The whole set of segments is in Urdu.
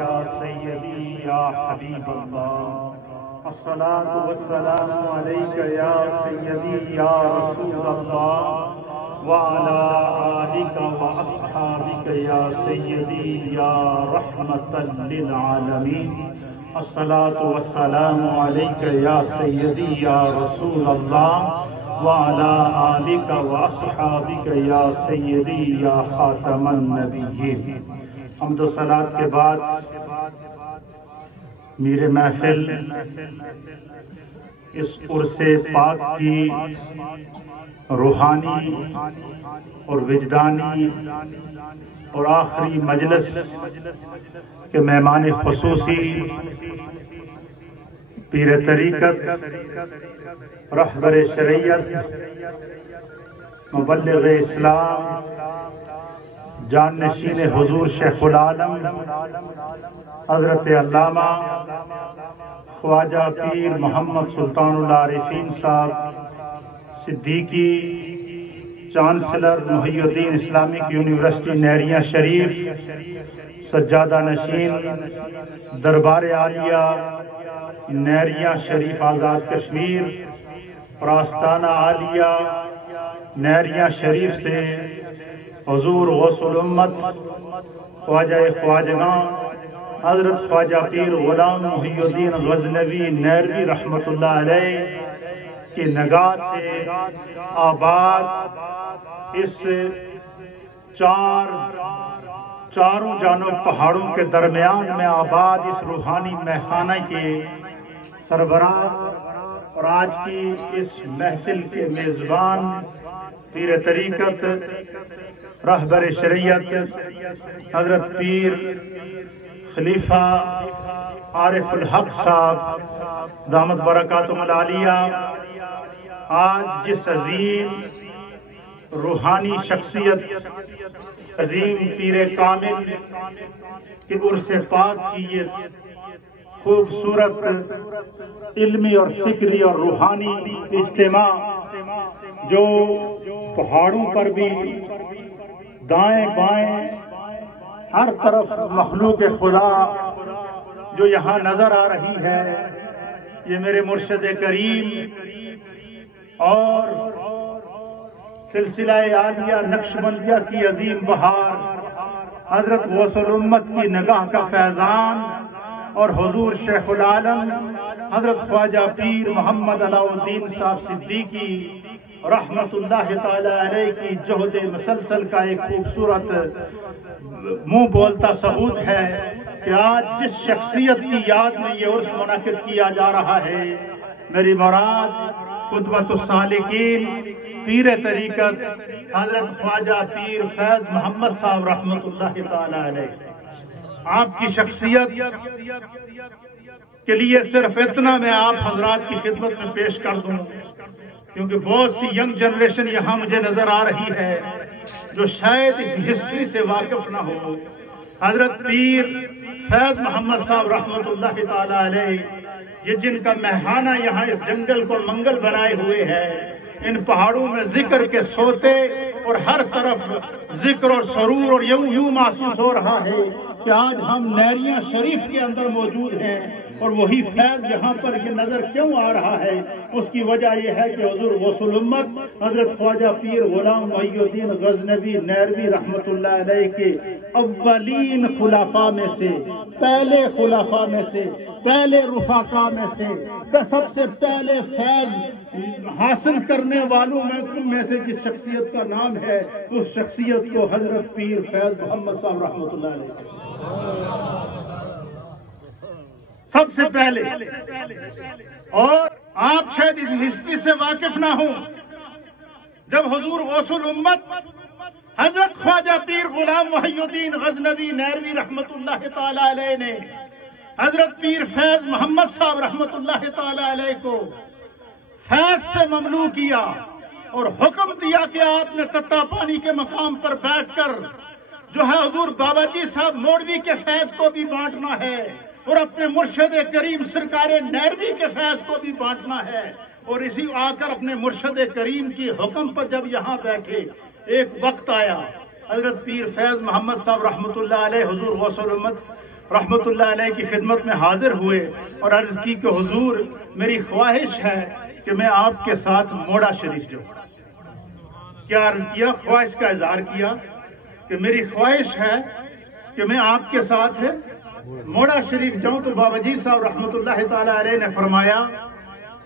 یا سیدی یا حبیب اللہ، الصلاۃ والسلام علیک یا سیدی یا رسول اللہ وعلی آلک واصحابک یا سیدی یا رحمۃ للعالمین، الصلاۃ والسلام علیک یا سیدی یا رسول اللہ وعلی آلک واصحابک یا سیدی یا خاتم النبیین۔ حمد و صلات کے بعد میر محفل اس عرس پاک کی روحانی اور وجدانی اور آخری مجلس کے مہمان خصوصی پیر طریقت، رہبر شریعت، مبلغ اسلام، جانشین حضور شیخ العالم حضرت علامہ خواجہ پیر محمد سلطان العارفین صاحب صدیقی، چانسلر محی الدین اسلامک یونیورسٹی نہریہ شریف، سجادہ نشین دربار عالیہ نہریہ شریف آزاد کشمیر اور آستانہ عالیہ نہریہ شریف سے حضور غوث الامت خواجہ خواجگاں حضرت خواجہ پیر غلام محی الدین غزنوی نیروی رحمۃ اللہ علیہ کی نگاہ سے آباد اس چاروں جانب پہاڑوں کے درمیان میں آباد اس روحانی مہخانہ کے سربراہ اور آج کی اس محفل کے میزبان پیر طریقت، رہبر شریعت حضرت پیر خلیفہ عارف الحق صاحب دامت برکاتہم العالیہ آج جس عظیم روحانی شخصیت، عظیم پیر کامل کے عرس پاک کی یہ خوبصورت علمی اور فکری اور روحانی اجتماع جو پہاڑوں پر بھی دائیں بائیں ہر طرف مخلوق خدا جو یہاں نظر آ رہی ہے، یہ میرے مرشد کریم اور سلسلہ عالیہ نقشبندیہ کی عظیم بہار حضرت غوث الامت کی نگاہ کا فیضان اور حضور شیخ العالم حضرت خواجہ پیر محمد علاء الدین صاحب صدیقی رحمت اللہ تعالی علیہ کی جہد مسلسل کا ایک خوبصورت منہ بولتا ثبوت ہے کہ آج جس شخصیت کی یاد میں یہ عرس منعقد کیا جا رہا ہے، میری مراد قدوۃ السالکین پیر طریقت حضرت خواجہ پیر فیض محمد صاحب رحمت اللہ تعالی علیہ، آپ کی شخصیت کے لیے صرف اتنا میں آپ حضرات کی خدمت میں پیش کر دوں، کیونکہ بہت سی ینگ جنریشن یہاں مجھے نظر آ رہی ہے جو شاید اس ہسٹری سے واقف نہ ہو۔ حضرت پیر فیض محمد صاحب رحمت اللہ تعالی علیہ یہ جن کا مہانہ یہاں اس جنگل کو منگل بنائے ہوئے ہے، ان پہاڑوں میں ذکر کے سوتے اور ہر طرف ذکر اور سرور اور یوں محسوس ہو رہا ہے کہ آج ہم نہریہ شریف کے اندر موجود ہیں، اور وہی فیض یہاں پر یہ نظر کیوں آ رہا ہے؟ اس کی وجہ یہ ہے کہ حضور غوث الامت حضرت خواجہ پیر غلام محی الدین غزنوی نیروی رحمت اللہ علیہ کے اولین خلفاء میں سے، پہلے خلفاء میں سے، پہلے رفقاء میں سے، سب سے پہلے فیض حاصل کرنے والوں میں سے جس شخصیت کا نام ہے، اس شخصیت کو حضرت پیر فیض محمد صاحب رحمت اللہ علیہ سب سے پہلے۔ اور آپ شاید اس ہسٹری سے واقف نہ ہوں، جب حضور غوث الامت حضرت خواجہ پیر غلام محی الدین غزنوی نیروی رحمت اللہ تعالی علیہ نے حضرت پیر فیض محمد صاحب رحمت اللہ تعالی علیہ کو فیض سے مملو کیا اور حکم دیا کہ آپ نے تتا پانی کے مقام پر بیٹھ کر جو ہے حضور بابا جی صاحب موڑوی کے فیض کو بھی بانٹنا ہے، اور اپنے مرشد کریم سرکار نیروی کے فیض کو بھی بانٹنا ہے۔ اور اسی آ کر اپنے مرشد کریم کی حکم پر جب یہاں بیٹھے، ایک وقت آیا حضرت پیر فیض محمد صاحب رحمت اللہ علیہ حضور غوث الامت رحمت اللہ علیہ کی خدمت میں حاضر ہوئے اور عرض کی کہ حضور میری خواہش ہے کہ میں آپ کے ساتھ موڑا شریف جاؤں۔ کیا عرض کیا؟ خواہش کا اظہار کیا کہ میری خواہش ہے کہ میں آپ کے ساتھ موڑا شریف جاؤں۔ تو بابا جی صاحب رحمت اللہ تعالی علیہ نے فرمایا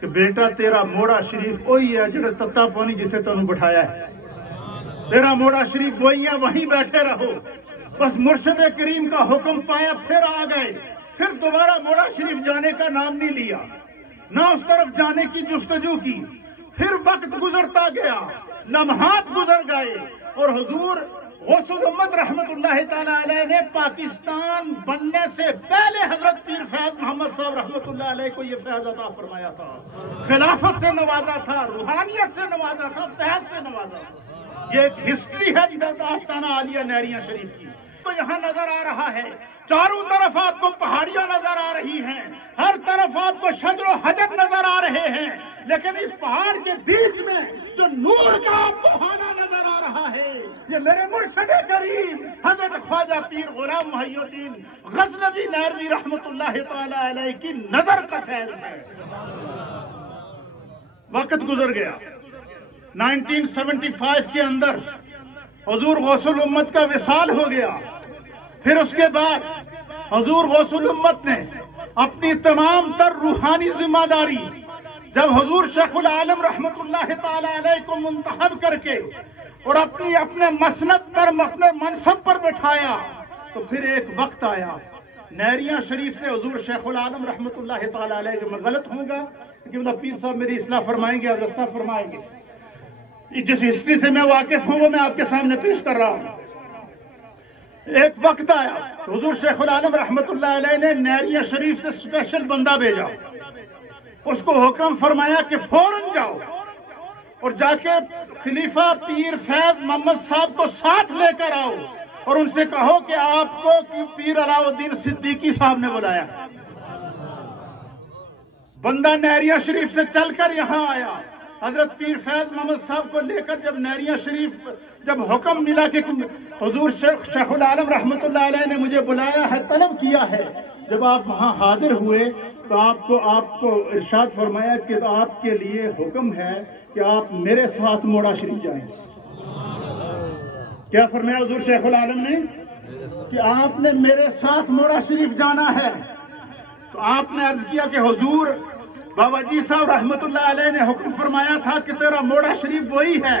کہ بیٹا تیرا موڑا شریف وہی ہے جڑے تتا پانی جسے تنوں بٹھایا ہے، تیرا موڑا شریف وہی ہے، وہیں بیٹھے رہو۔ بس مرشد کریم کا حکم پایا پھر آ گئے، پھر دوبارہ موڑا شریف جانے کا نام نہیں لیا، نہ اس طرف جانے کی جستجو کی۔ پھر وقت گزرتا گیا، لمحات گزر گئے، اور حضور غوث الامت رحمت اللہ تعالی علیہ نے پاکستان بننے سے پہلے حضرت پیر فیض محمد صاحب رحمت اللہ علیہ کو یہ فیض عطا فرمایا تھا، خلافت سے نوازا تھا، روحانیت سے نوازا تھا، فیض سے نوازا تھا۔ یہ ایک ہسٹری ہے ادھر آستانہ عالیہ نہریاں شریف کی۔ تو یہاں نظر آ رہا ہے، چاروں طرف آپ کو پہاڑیاں نظر آ رہی ہیں، ہر طرف آپ کو شجر و حجر نظر آ رہے ہیں، لیکن اس پہاڑ کے بیچ میں جو نور کا آپ کو خانہ نظر آ رہا ہے، یہ میرے مرشد کریم حضرت خواجہ پیر غلام محی الدین غزنوی نہروی رحمت اللہ تعالی علیہ کی نظر کا فیض ہے۔ وقت گزر گیا، 1975 کے اندر حضور غوث الامت کا وصال ہو گیا۔ پھر اس کے بعد حضور غوث الامت نے اپنی تمام تر روحانی ذمہ داری جب حضور شیخ العالم رحمت اللہ تعالی علیہ کو منتخب کر کے اور اپنے مسند پر اپنے منصب پر بٹھایا، تو پھر ایک وقت آیا نہریاں شریف سے حضور شیخ العالم رحمت اللہ تعالی علیہ، جو میں غلط ہوں گا کہ پیر صاحب میری اصلاح فرمائیں گے، حضرت صاحب فرمائیں گے، جس ہسٹری سے میں واقف ہوں وہ میں آپ کے سامنے پیش کر رہا ہوں۔ ایک وقت آیا حضور شیخ العالم رحمت اللہ علیہ نے نہریاں شریف سے اسپیشل بندہ بھیجا، اس کو حکم فرمایا کہ فوراً جاؤ اور جا کے خلیفہ پیر فیض محمد صاحب کو ساتھ لے کر آؤ اور ان سے کہو کہ آپ کو پیر علاؤ الدین صدیقی صاحب نے بلایا۔ بندہ نہریاں شریف سے چل کر یہاں آیا، حضرت پیر فیض محمد صاحب کو لے کر جب نہریاں شریف جب حکم ملا کہ حضور شیخ العالم رحمت اللہ علیہ نے مجھے بلایا ہے، طلب کیا ہے، جب آپ وہاں حاضر ہوئے تو آپ کو ارشاد فرمایا کہ آپ کے لیے حکم ہے کہ آپ میرے ساتھ موڑا شریف جائیں۔ کیا فرمایا حضور شیخ العالم نے؟ کہ آپ نے میرے ساتھ موڑا شریف جانا ہے۔ تو آپ نے عرض کیا کہ حضور بابا جی صاحب رحمت اللہ علیہ نے حکم فرمایا تھا کہ تیرا موڑا شریف وہی ہے۔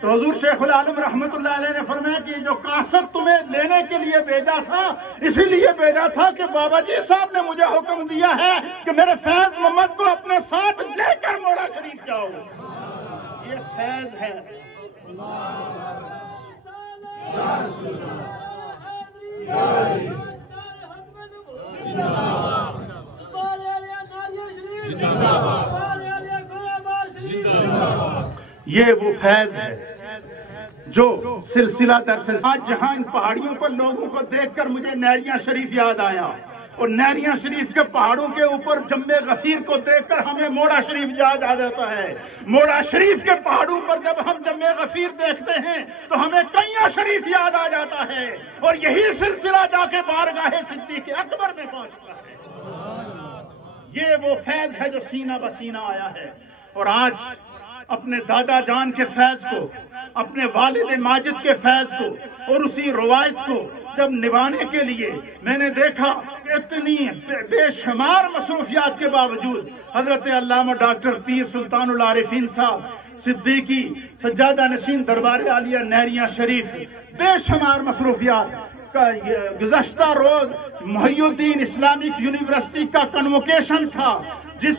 تو حضور شیخ العالم رحمت اللہ علیہ نے فرمایا کہ جو قاصد تمہیں لینے کے لیے بھیجا تھا، اسی لیے بھیجا تھا کہ بابا جی صاحب نے مجھے حکم دیا ہے کہ میرے فیض محمد کو اپنے ساتھ لے کر موڑا شریف جاؤ۔ یہ فیض ہے۔ یہ وہ فیض ہے جو سلسلہ در سلسلہ آج جہاں ان پہاڑیوں پر لوگوں کو دیکھ کر مجھے نہریاں شریف یاد آیا، اور نہریاں شریف کے پہاڑوں کے اوپر جم غفیر کو دیکھ کر ہمیں موڑا شریف یاد آ جاتا ہے۔ موڑا شریف کے پہاڑوں پر جب ہم جم غفیر دیکھتے ہیں تو ہمیں کئیاں شریف یاد آ جاتا ہے، اور یہی سلسلہ جا کے بارگاہ صدیق اکبر میں پہنچتا ہے۔ یہ وہ فیض ہے جو سینہ بسینہ آیا ہے۔ اور آج اپنے دادا جان کے فیض کو، اپنے والد ماجد کے فیض کو اور اسی روایت کو جب نبھانے کے لیے میں نے دیکھا کہ اتنی بے شمار مصروفیات کے باوجود حضرت علامہ ڈاکٹر پیر سلطان العارفین صاحب صدیقی سجادہ نشین دربار عالیہ نہریاں شریف، بے شمار مصروفیات کا گزشتہ روز محی الدین اسلامک یونیورسٹی کا کنوکیشن تھا، جس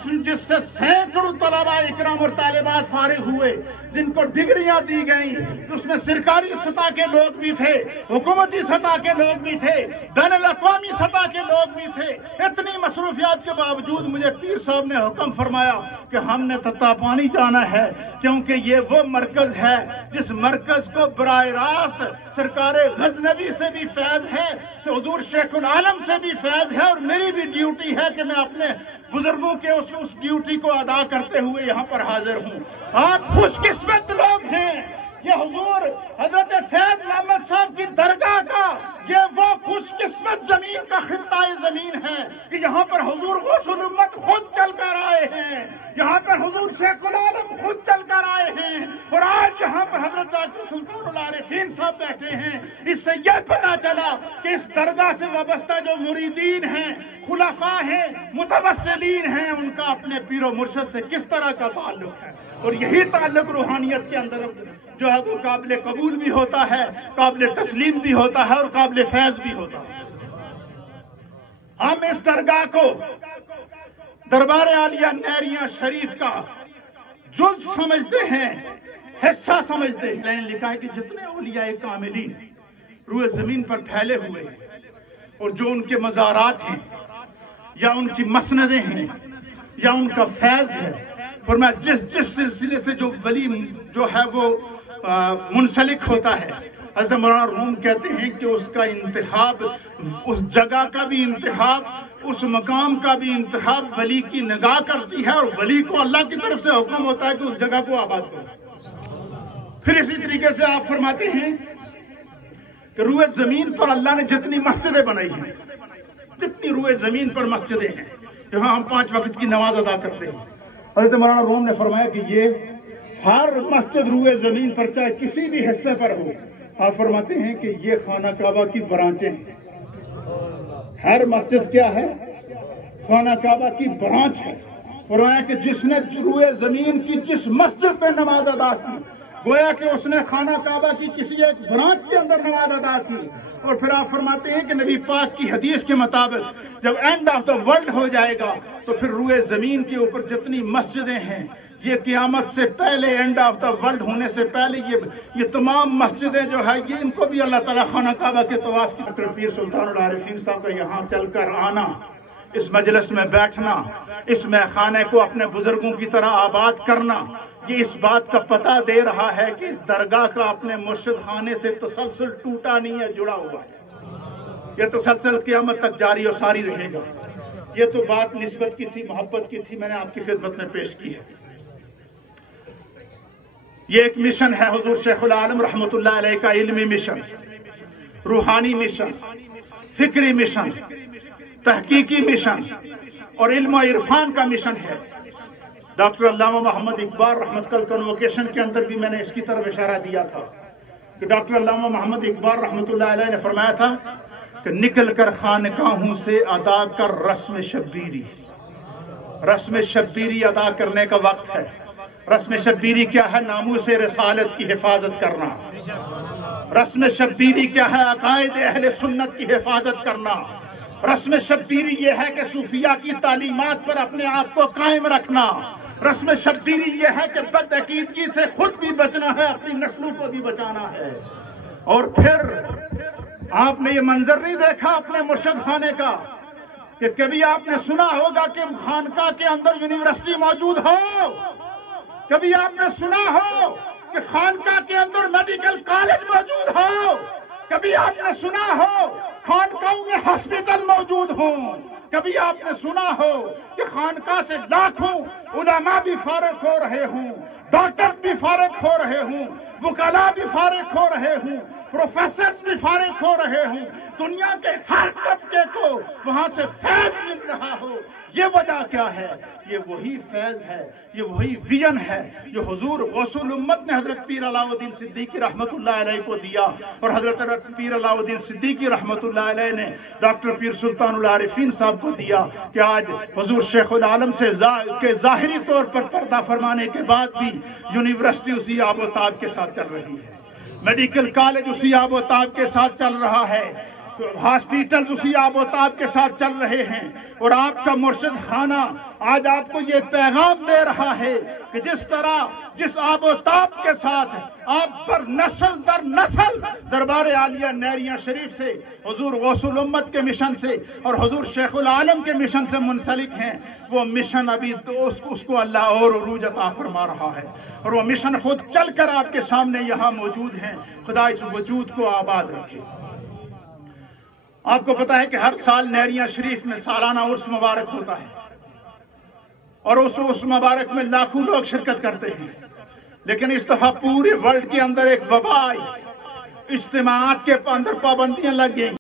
سے سینکڑوں طلباء اکرام اور طالبات فارغ ہوئے، جن کو ڈگریاں دی گئیں۔ اس میں سرکاری سطح کے لوگ بھی تھے، حکومتی سطح کے لوگ بھی تھے، بین الاقوامی سطح کے لوگ بھی تھے۔ اتنی مصروفیات کے باوجود مجھے پیر صاحب نے حکم فرمایا کہ ہم نے تتا پانی جانا ہے، کیونکہ یہ وہ مرکز ہے جس مرکز کو براہ راست سرکار غزنوی سے بھی فیض ہے، حضور شیخ العالم سے بھی فیض ہے، اور میری بھی ڈیوٹی ہے کہ میں اپنے بزرگوں کے اس ڈیوٹی کو ادا کرتے ہوئے یہاں پر حاضر ہوں۔ آپ خوش قسمت لوگ ہیں، یہ حضور حضرت فیض محمد صاحب کی درگاہ کا یہ وہ خوش قسمت زمین کا خطہ کہ یہاں پر حضور غوث الامت خود چل کر آئے ہیں، یہاں پر حضور شیخ العالم خود چل کر آئے ہیں، اور آج یہاں پر حضرت ڈاکٹر سلطان العارفین صاحب بیٹھے ہیں۔ اس سے یہ پتا چلا کہ اس درگاہ سے وابستہ جو مریدین ہیں، خلفاء ہیں، متوسلین ہیں، ان کا اپنے پیر و مرشد سے کس طرح کا تعلق ہے، اور یہی تعلق روحانیت کے اندر جو ہے وہ قابل قبول بھی ہوتا ہے، قابل تسلیم بھی ہوتا ہے، اور قابل فیض بھی ہوتا ہے۔ ہم اس درگاہ کو دربار عالیہ نیریاں شریف کا جز سمجھتے ہیں، حصہ سمجھتے ہیں۔ لائن لکھا ہے کہ جتنے اولیاء کاملین روئے زمین پر پھیلے ہوئے اور جو ان کے مزارات ہیں یا ان کی مسندیں ہیں یا ان کا فیض ہے، فرمایا جس سلسلے سے جو ولی جو ہے وہ منسلک ہوتا ہے، حضرت مولانا روم کہتے ہیں کہ اس کا انتخاب، اس جگہ کا بھی انتخاب، اس مقام کا بھی انتخاب ولی کی نگاہ کرتی ہے، اور ولی کو اللہ کی طرف سے حکم ہوتا ہے کہ اس جگہ کو آباد کرو۔ پھر اسی طریقے سے آپ فرماتے ہیں کہ روئے زمین پر اللہ نے جتنی مسجدیں بنائی ہیں، جتنی روئے زمین پر مسجدیں ہیں جہاں ہم 5 وقت کی نماز ادا کرتے ہیں، حضرت مولانا روم نے فرمایا کہ یہ ہر مسجد روئے زمین پر چاہے کسی بھی حصے پر ہو، آپ فرماتے ہیں کہ یہ خانہ کعبہ کی برانچیں ہیں۔ ہر مسجد کیا ہے؟ خانہ کعبہ کی برانچ ہے۔ فرمایا کہ جس نے روئے زمین کی جس مسجد پہ نماز ادا کی، گویا کہ اس نے خانہ کعبہ کی کسی ایک برانچ کے اندر نماز ادا کی۔ اور پھر آپ فرماتے ہیں کہ نبی پاک کی حدیث کے مطابق جب اینڈ آف دا ورلڈ ہو جائے گا تو پھر روئے زمین کے اوپر جتنی مسجدیں ہیں، یہ قیامت سے پہلے، اینڈ آف دا ورلڈ ہونے سے پہلے یہ تمام مسجدیں جو ہے یہ ان کو بھی اللہ تعالیٰ خانہ کعبہ کے طواف کی۔ ڈاکٹر پیر سلطان العارفین صاحب کا یہاں چل کر آنا، اس مجلس میں بیٹھنا، اس میں خانے کو اپنے بزرگوں کی طرح آباد کرنا، یہ اس بات کا پتہ دے رہا ہے کہ اس درگاہ کا اپنے مرشد خانے سے تسلسل ٹوٹا نہیں ہے، جڑا ہوا ہے۔ یہ تسلسل قیامت تک جاری و ساری رہے گا۔ یہ تو بات نسبت کی تھی، محبت کی تھی، میں نے آپ کی خدمت میں پیش کی ہے۔ یہ ایک مشن ہے حضور شیخ العالم رحمت اللہ علیہ کا، علمی مشن، روحانی مشن، فکری مشن، تحقیقی مشن اور علم و عرفان کا مشن ہے۔ ڈاکٹر علامہ محمد اقبال رحمت کل کنوکیشن کے اندر بھی میں نے اس کی طرف اشارہ دیا تھا کہ ڈاکٹر علامہ محمد اقبال رحمت اللہ علیہ نے فرمایا تھا کہ نکل کر خانقاہوں سے ادا کر رسم شبیری۔ رسم شبیری ادا کرنے کا وقت ہے۔ رسم شبیری کیا ہے؟ ناموس رسالت کی حفاظت کرنا۔ رسم شبیری کیا ہے؟ عقائد اہل سنت کی حفاظت کرنا۔ رسم شبیری یہ ہے کہ صوفیہ کی تعلیمات پر اپنے آپ کو قائم رکھنا۔ رسم شبیری یہ ہے کہ بد عقیدگی سے خود بھی بچنا ہے، اپنی نسلوں کو بھی بچانا ہے۔ اور پھر آپ نے یہ منظر نہیں دیکھا اپنے مرشد خانے کا کہ کبھی آپ نے سنا ہوگا کہ خانقاہ کے اندر یونیورسٹی موجود ہو، کبھی آپ نے سنا ہو کہ خانقاہ کے اندر میڈیکل کالج موجود ہو، کبھی آپ نے سنا ہو خانقاہوں میں ہاسپٹل موجود ہوں، کبھی آپ نے سنا ہو کہ خانقاہ سے لاکھوں علماء بھی فارغ ہو رہے ہوں، ڈاکٹر بھی فارغ ہو رہے ہوں، وکلاء بھی فارغ ہو رہے ہوں، پروفیسر بھی فارغ ہو رہے ہوں، دنیا کے ہر طبقے کو وہاں سے فیض مل رہا ہو۔ یہ وجہ کیا ہے؟ یہ وہی فیض ہے، یہ وہی ویژن ہے جو حضور غوث الامت نے حضرت پیر علاء الدین صدیقی رحمت اللہ علیہ کو دیا، اور حضرت پیر علاء الدین صدیقی رحمت اللہ علیہ نے ڈاکٹر پیر سلطان العارفین صاحب کو دیا کہ آج حضور شیخ العالم سے ظاہری طور پر پردہ فرمانے کے بعد بھی یونیورسٹی اسی آب و تاب کے ساتھ چل رہی ہے، میڈیکل کالج اسی آب و تاب کے ساتھ چل رہا ہے، ہاسپیٹل اسی آب و تاب کے ساتھ چل رہے ہیں، اور آپ کا مرشد خانہ آج آپ کو یہ پیغام دے رہا ہے کہ جس طرح جس آب و تاب کے ساتھ آپ پر نسل در نسل دربار عالیہ نیریاں شریف سے، حضور غوث الامت کے مشن سے اور حضور شیخ العالم کے مشن سے منسلک ہیں، وہ مشن ابھی اس کو اللہ اور عروج عطا فرما رہا ہے، اور وہ مشن خود چل کر آپ کے سامنے یہاں موجود ہیں۔ خدا اس وجود کو آباد رکھے۔ آپ کو پتا ہے کہ ہر سال نیریاں شریف میں سالانہ عرس مبارک ہوتا ہے، اور اس عرس مبارک میں لاکھوں لوگ شرکت کرتے ہیں، لیکن اس دفعہ پورے ورلڈ کے اندر ایک وبا آئی، اجتماعات کے اندر پابندیاں لگ گئیں۔